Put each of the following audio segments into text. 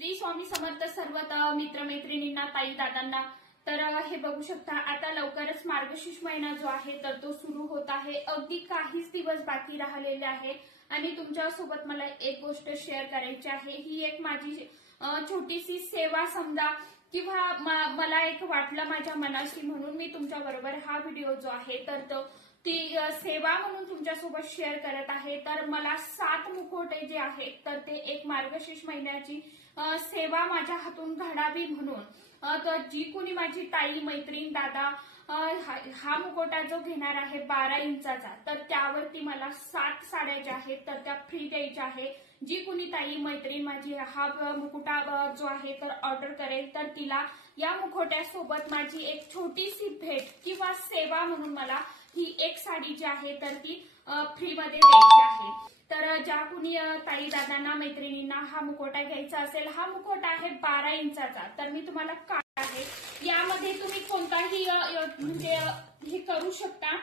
श्री स्वामी समर्थ सर्व मित्रमैत्रिणींना, ताई दादांना. तर हे बघू शकता, आता लवकरच मार्गशीर्ष महिना जो आहे तर तो सुरू होत आहे. अगदी काहीच दिवस बाकी राहिलेले आहे आणि तुमच्यासोबत मला एक गोष्ट शेअर करायची आहे. ही एक माझी छोटीशी सेवा समजा किंवा मला एक वाटलं माझ्या मनाशी, म्हणून मी तुमच्या बरोबर हा व्हिडिओ जो आहे तर तो ती सेवा म्हणून तुमच्यासोबत शेअर करत आहे. तर मला 7 मुखवटे जे आहेत तर ते एक मार्गशीर्ष महिन्याची सेवा माझ्या हातून घडावी म्हणून, तर जी कोणी माझी ताई, मैत्रीण, दादा हा मुखवटा जो घेणार आहे 12 इंचाचा, तर त्यावरती मला 7 साड्या ज्या आहेत तर त्या फ्री द्यायच्या आहे. जी कोणी ताई, मैत्रीण माझी हा मुकुटा जो आहे तर ऑर्डर करेल तर तिला या मुखवट्यासोबत माझी एक छोटीशी भेट किंवा सेवा म्हणून मला ही एक साडी जी आहे तर ती फ्री मध्ये द्यायची आहे. तर ज्या कुणी ताई, दादांना, मैत्रिणींना हा मुखवटा घ्यायचा असेल, हा मुखवटा आहे 12 इंचाचा. तर मी तुम्हाला काय आहे यामध्ये तुम्ही कोणताही म्हणजे हे करू शकता,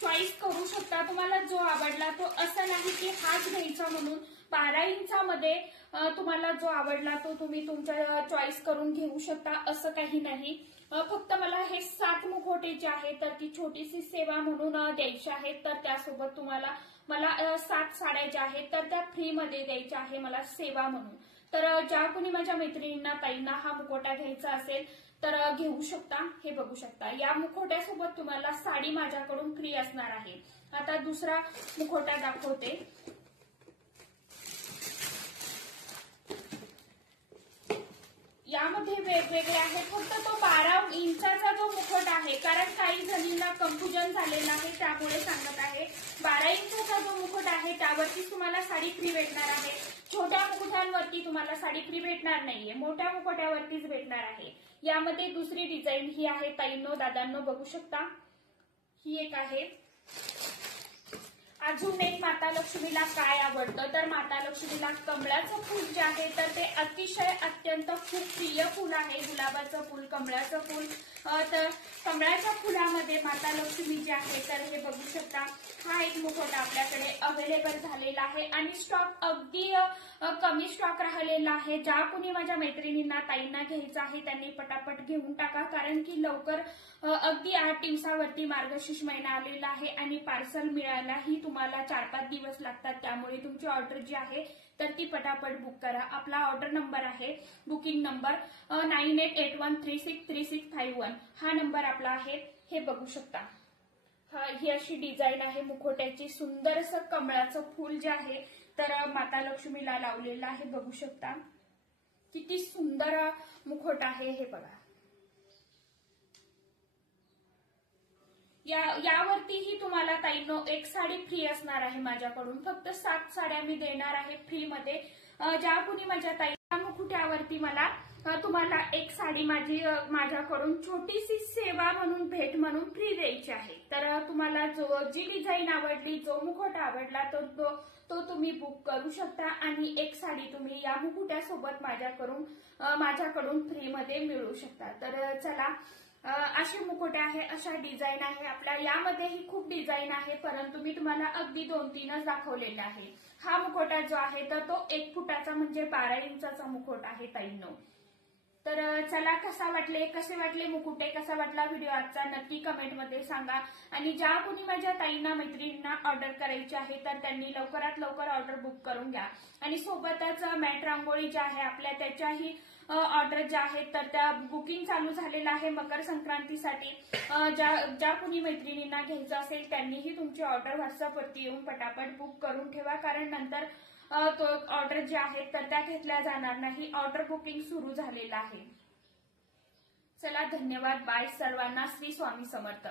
चॉईस करू शकता. तुम्हाला जो आवडला तो, असं नाही की हाच घ्यायचा म्हणून. 12 इंचामध्ये तुम्हाला जो आवडला तो तुम्ही तुमच्या चॉईस करून घेऊ शकता, असं काही नाही. फक्त मला हे 7 मुखवटे जे आहे तर ती छोटीशी सेवा म्हणून द्यायची आहेत. तर त्यासोबत तुम्हाला मला 7 साड्या ज्या आहेत तर त्या फ्री मध्ये द्यायच्या आहे मला सेवा म्हणून. तर ज्या कोणी माझ्या मैत्रिणींना, ताईंना हा मुखवटा घ्यायचा असेल तर घेऊ शकता. हे बघू शकता, या मुखवट्यासोबत तुम्हाला साडी माझ्याकडून फ्री असणार आहे. आता दुसरा मुखवटा दाखवते. यामध्ये वेगवेगळे आहेत. फक्त तो 12 इंचाचा जो मुखवटा आहे, कारण काही जणींना कन्फ्युजन झालेलं आहे त्यामुळे सांगत आहे. 12 इंचाचा जो मुखवटा आहे त्यावरती तुम्हाला साडी फ्री भेटणार आहे. छोट्या मुकुटांवरती तुम्हाला साडी फ्री भेटणार नाहीये, मोठ्या मुखवट्यावरतीच भेटणार आहे. यामध्ये दुसरी डिझाईन ही आहे. ताईंनो, दादांनो बघू शकता, ही एक आहे. अजून एक माता लक्ष्मीला काय आवडतं, तर माता लक्ष्मीला कमळाचं फूल जे आहे तर ते अतिशय अत्यंत खूप प्रिय फूल आहे. गुलाबाचं फूल, कमळाचं फूल. तर कमळाच्या फुलामध्ये माता लक्ष्मी जी आहे तर हे बघू शकता, हा एक मुखवटा आपल्याकडे अवेलेबल झालेला आहे आणि स्टॉक अगदी कमी स्टॉक राहिलेला आहे. ज्या कुणी माझ्या मैत्रिणींना, ताईंना घ्यायचं आहे त्यांनी पटापट घेऊन टाका, कारण की लवकर अगदी 8 दिवसावरती मार्गशीर्ष महिना आलेला आहे आणि पार्सल मिळायलाही तुम्हाला 4-5 दिवस लागतात. त्यामुळे तुमची ऑर्डर जी आहे तर ती पटापट बुक करा. आपला ऑर्डर नंबर आहे, बुकिंग नंबर 9881363651. हा नंबर आपला आहे. हे बघू शकता, ही अशी डिझाईन आहे मुखवट्याची. सुंदर असं कमळाचं फूल जे आहे तर माता लक्ष्मीला लावलेलं आहे. बघू शकता किती सुंदर मुखवटा आहे हे बघा. यावरतीही तुम्हाला ताईंनो एक साडी फ्री असणार आहे माझ्याकडून. फक्त 7 साड्या मी देणार आहे फ्री मध्ये. ज्या कुणी माझ्या ताईंच्या मुखवट्यावरती मला तुम्हाला एक साडी माझ्याकडून छोटीशी सेवा म्हणून, भेट म्हणून फ्री द्यायची आहे. तर तुम्हाला जी डिझाईन आवडली, जो मुखवटा आवडला तो तुम्ही बुक करू शकता आणि एक साडी तुम्ही या मुखवट्यासोबत माझ्याकडून फ्री मध्ये मिळवू शकता. तर चला, असे मुखवटे आहे, अशा डिझाईन आहे आपल्या. यामध्येही खूप डिझाईन आहे, परंतु मी तुम्हाला अगदी 2-3च दाखवलेला आहे. हा मुखवटा जो आहे तर तो 1 फुटाचा म्हणजे 12 इंचाचा मुखवटा आहे ताईंनो. तर चला, कसे वाटले मुकुटे, कसा वाटला व्हिडिओ आजचा, नक्की कमेंटमध्ये सांगा. आणि ज्या कोणी माझ्या ताईंना, मैत्रिणींना ऑर्डर करायची आहे तर त्यांनी लवकरात लवकर ऑर्डर बुक करून घ्या. आणि सोबतच मॅट रांगोळी ज्या आहे आपल्या, त्याच्याही ऑर्डर ज्या आहेत तर त्या बुकिंग चालू झालेलं आहे मकर संक्रांतीसाठी. ज्या कोणी मैत्रिणींना घ्यायचं असेल त्यांनीही तुमची ऑर्डर व्हॉट्सअपवरती येऊन पटापट बुक करून ठेवा, कारण नंतर तो ऑर्डर ज्या आहेत तर त्या घेतल्या जाणार नाही. ऑर्डर बुकिंग सुरू झालेलं आहे. चला, धन्यवाद, बाय सर्वांना. श्री स्वामी समर्थ.